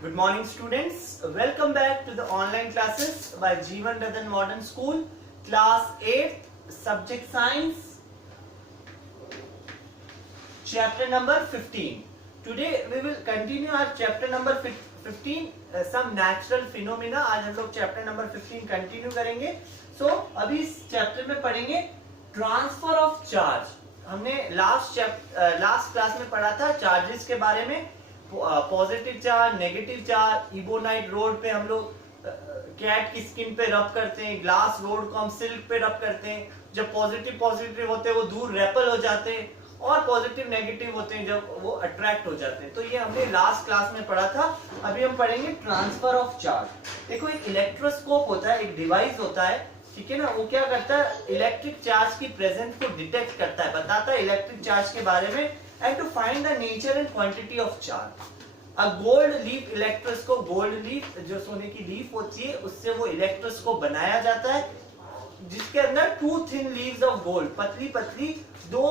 Good morning, students. Welcome back to the online classes by Jeevan Radan Modern School, class 8, subject science, chapter number 15. Today we will continue our chapter number 15, some natural phenomena. आज हम लोग chapter number 15 continue करेंगे. So अभी इस chapter में पढ़ेंगे transfer of charge. हमने last class में पढ़ा था चार्जेस के बारे में. Positive charge, negative charge. Ebonite rod पे हम लोग कैट की स्किन पे रब करते हैं, ग्लास रोड को हम सिल्क पे रब करते हैं. जब पॉजिटिव होते हैं वो दूर रेपल हो जाते हैं, और पॉजिटिव नेगेटिव होते हैं जब वो अट्रैक्ट हो जाते हैं. तो ये हमने लास्ट क्लास में पढ़ा था. अभी हम पढ़ेंगे ट्रांसफर ऑफ चार्ज. देखो, एक इलेक्ट्रोस्कोप होता है, एक डिवाइस होता है, ठीक है ना. वो क्या करता है, इलेक्ट्रिक चार्ज की प्रेजेंस को डिटेक्ट करता है, बताता है इलेक्ट्रिक चार्ज के बारे में. And to find the nature and quantity of charge. A gold leaf electroscope, gold leaf जो सोने की लीफ होती है, उससे वो इलेक्ट्रोस्कोप बनाया जाता है, जिसके अंदर 2 thin leaves of gold, पतली पतली 2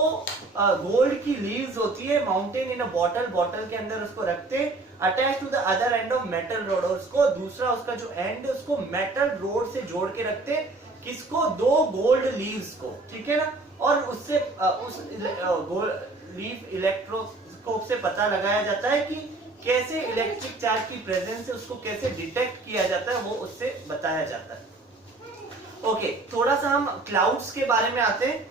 गोल्ड की लीव्स होती है. माउंटेन इन अ बॉटल के अंदर उसको रखते हैं, attach to the other end of metal rod. उसको दूसरा उसका जो एंड है उसको मेटल रोड से जोड़ के रखते हैं. किसको? 2 गोल्ड लीव्स को, ठीक है ना. और उससे उस गोल्ड लीफ इलेक्ट्रोस्कोप से पता लगाया जाता है कि कैसे इलेक्ट्रिक चार्ज की प्रेजेंस है, उसको कैसे डिटेक्ट किया जाता है, वो उससे बताया जाता है. ओके, थोड़ा सा हम क्लाउड्स के बारे में आते हैं.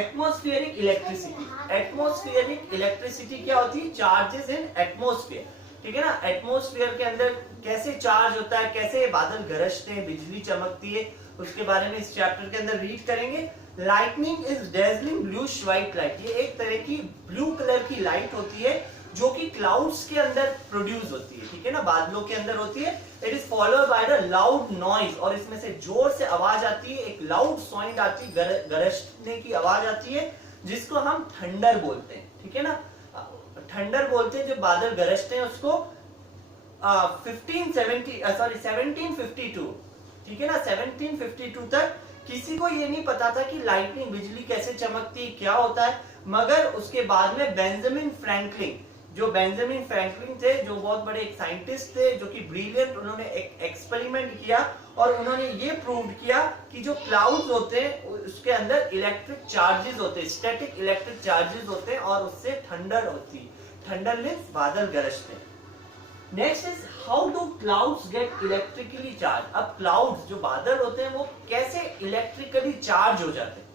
Atmospheric electricity. एटमॉस्फेरिक इलेक्ट्रिसिटी क्या होती है? चार्जेस इन एटमॉस्फेयर, ठीक है ना. एटमॉस्फेयर के अंदर कैसे चार्ज होता है, कैसे बादल गरजते हैं, बिजली चमकती है, उसके बारे में इस चैप्टर के अंदर रीड करेंगे. Lightning is dazzling bluish white light. ये एक तरह की ब्लू कलर की लाइट होती है जो कि क्लाउड्स के अंदर प्रोड्यूस होती है, ठीक है ना, बादलों के अंदर होती है. It is followed by the loud noise, और इसमें से जोर से आवाज आती है, एक लाउड साउंड आती है, गरजने की आवाज आती है, जिसको हम थंडर बोलते हैं, ठीक है ना. थंडर बोलते हैं जब बादल गरजते हैं उसको. 1752, ठीक है ना, 1752 तक किसी को ये नहीं पता था कि लाइटनिंग, बिजली कैसे चमकती है, क्या होता है. मगर उसके बाद में बेंजामिन फ्रैंकलिन थे, जो बहुत बड़े एक साइंटिस्ट थे, जो कि ब्रिलियंट, उन्होंने एक एक्सपेरिमेंट किया और उन्होंने ये प्रूव किया कि जो क्लाउड्स होते हैं उसके अंदर इलेक्ट्रिक चार्जेस होते हैं, स्टैटिक इलेक्ट्रिक चार्जेस होते हैं, और उससे थंडर होती है. थंडर मींस बादल गरजते हैं. Next is how do clouds get electrically charged. अब क्लाउड्स, जो बादल होते हैं, वो कैसे इलेक्ट्रिकली चार्ज हो जाते हैं.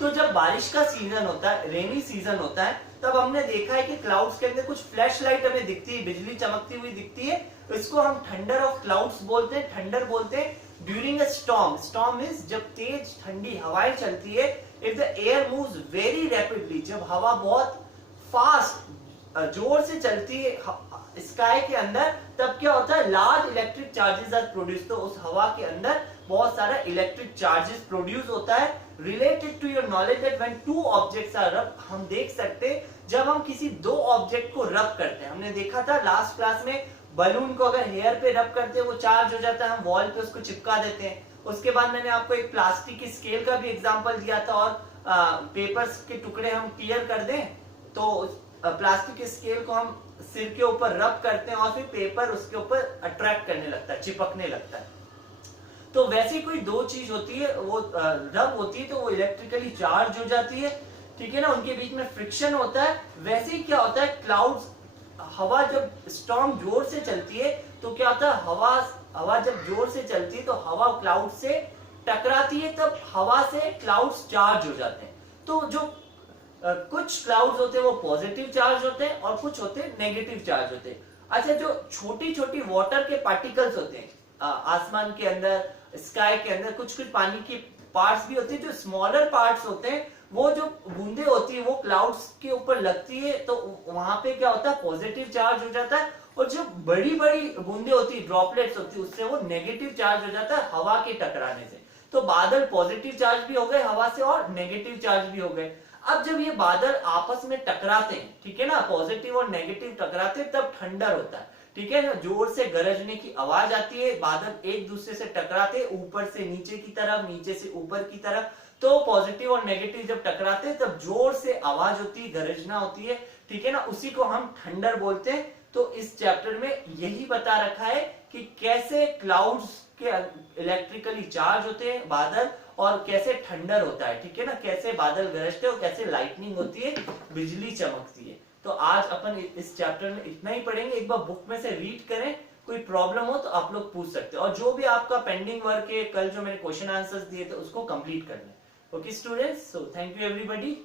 तो जब बारिश का सीजन होता है, रेनी सीजन होता है, तब हमने देखा है कि क्लाउड्स के अंदर कुछ फ्लैश लाइट हमें दिखती है, बिजली चमकती हुई दिखती है. इसको हम थंडर ऑफ क्लाउड्स बोलते हैं, थंडर बोलते हैं. During a storm, storm means जब तेज ठंडी हवाएं चलती है. If the air moves very rapidly, जब हवा बहुत फास्ट, जोर से चलती है स्काई के अंदर, तब क्या होता है, large electric charges are produce. तो उस हवा के अंदर बहुत सारा इलेक्ट्रिक चार्जेस प्रोड्यूस होता है. Related to your knowledge that when 2 objects are rub, हम देख सकते हैं जब हम किसी 2 ऑब्जेक्ट को रब करते हैं. हमने देखा था लास्ट क्लास में, बलून को अगर हेयर पे रब करते हैं वो चार्ज हो जाता है, हम वॉल पे उसको चिपका देते हैं. उसके बाद मैंने आपको एक प्लास्टिक की स्केल का भी एग्जांपल दिया था, और पेपर्स के टुकड़े हम टीयर कर दें तो प्लास्टिक के स्केल को हम सिर के ऊपर रब करते हैं, और फिर पेपर उसके ऊपर अट्रैक्ट करने लगता है, चिपकने लगता है. तो वैसी कोई 2 चीज होती है, वो रब होती है, तो वो इलेक्ट्रिकली चार्ज हो जाती है, ठीक है ना. उनके बीच में फ्रिक्शन होता है. वैसे ही क्या होता है, क्लाउड्स, हवा जब स्टॉर्म जोर से चलती है तो क्या होता है, हवा जब जोर से चलती है तो हवा क्लाउड से टकराती है, तब हवा से क्लाउड्स चार्ज हो जाते हैं. तो जो कुछ क्लाउड्स होते हैं वो पॉजिटिव चार्ज होते हैं, और कुछ होते हैं नेगेटिव चार्ज होते हैं. अच्छा, जो छोटी छोटी वाटर के पार्टिकल्स होते हैं आसमान के अंदर, स्काई के अंदर, कुछ पानी की पार्ट्स भी होती है, जो स्मॉलर पार्ट्स होते हैं, वो जो बूंदे होती है वो क्लाउड्स के ऊपर लगती है, तो वहां पे क्या होता है, पॉजिटिव चार्ज हो जाता है. और जो बड़ी बड़ी बूंदे होती है, ड्रॉपलेट्स होती है, उससे वो नेगेटिव चार्ज हो जाता है हवा के टकराने से. तो बादल पॉजिटिव चार्ज भी हो गए हवा से, और नेगेटिव चार्ज भी हो गए. अब जब ये बादल आपस में टकराते हैं, ठीक है ना, पॉजिटिव और नेगेटिव टकराते हैं, तब थंडर होता है, ठीक है ना. जोर से गरजने की आवाज आती है, बादल एक दूसरे से टकराते, ऊपर से नीचे की तरफ, नीचे से ऊपर की तरफ, तो पॉजिटिव और नेगेटिव जब टकराते हैं तब जोर से आवाज होती है, गर्जना होती है, ठीक है ना, उसी को हम थंडर बोलते हैं। तो इस चैप्टर में यही बता रखा है कि कैसे क्लाउड्स के इलेक्ट्रिकली चार्ज होते हैं बादल, और कैसे थंडर होता है, ठीक है ना, कैसे बादल गरजते हैं और कैसे लाइटनिंग होती है, बिजली चमकती है। तो आज अपन इस चैप्टर में इतना ही पढ़ेंगे। एक बार बुक में से रीड करें, कोई प्रॉब्लम हो तो आप लोग पूछ सकते हो, और जो भी आपका पेंडिंग वर्क है, कल जो मैंने क्वेश्चन आंसर्स दिए थे उसको कंप्लीट कर लें। Okay students, so thank you everybody.